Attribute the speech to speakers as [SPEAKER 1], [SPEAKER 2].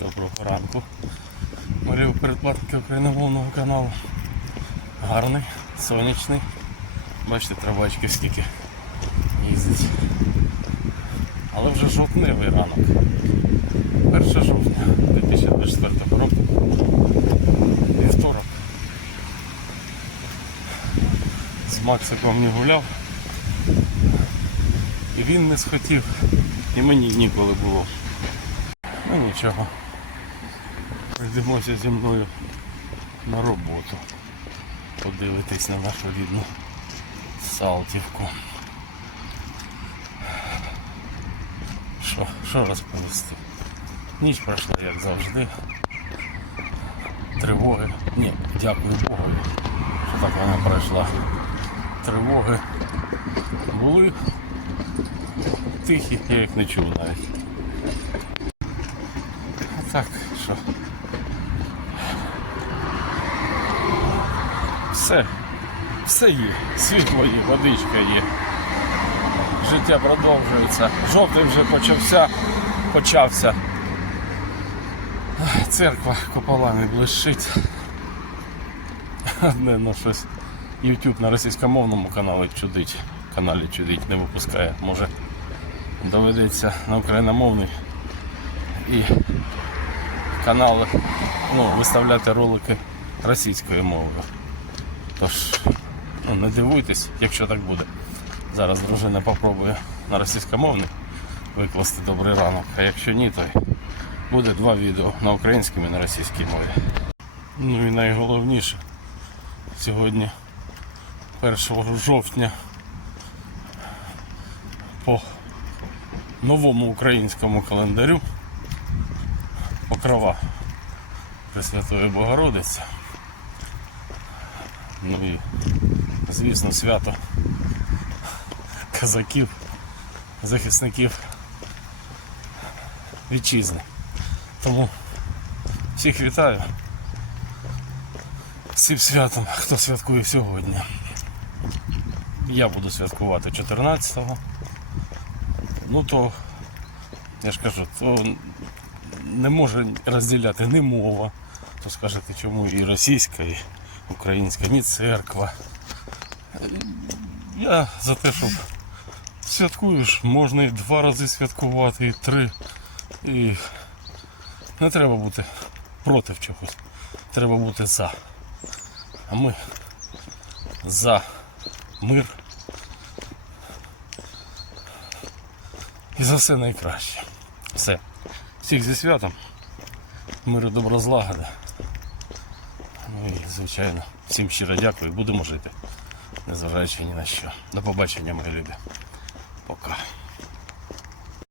[SPEAKER 1] Доброго ранку. Марів передплатники україномовного каналу. Гарний, сонячний. Бачите, травачки скільки їздить. Але вже жовтневий ранок. 1 жовтня 2024 року. Вівторок. З Максиком не гуляв. І він не схотів. І мені ніколи було. Ну нічого. Прийдемося зі мною на роботу. Подивитись на нашу рідну Салтівку. Що, що розповісти? Ніч пройшла, як завжди. Тривоги. Ні, дякую Богу, що так вона пройшла. Тривоги були тихі, я їх не чув навіть. А так, що? Все. Все є. Світло є, водичка є. Життя продовжується. Жовтий вже почався. Почався. Церква Кополани блищить. Одне ну щось. YouTube на російськомовному каналі чудить. Каналі чудить, не випускає. Може доведеться на україномовний і канали ну, виставляти ролики російською мовою. Тож, ну, не дивуйтесь, якщо так буде. Зараз дружина попробує на російськомовний викласти добрий ранок, а якщо ні, то буде два відео на українській і на російській мові. Ну і найголовніше, сьогодні 1 жовтня по новому українському календарю покрова Пресвятої Богородиці. Ну і, звісно, свято казаків, захисників вітчизни. Тому всіх вітаю. цим святом, хто святкує сьогодні. Я буду святкувати 14-го. Ну то, я ж кажу, то не може розділяти ні мова. То скажете, чому і російська, і українська, ні церква. Я за те, щоб святкуєш, можна і два рази святкувати, і три. І не треба бути проти чогось. Треба бути за. А ми за мир і за все найкраще. Все. Всіх зі святом. Миру добра злагоди. Ну і, звичайно, всім щиро дякую. Будемо жити. Незважаючи ні на що. До побачення, мої люди. Пока.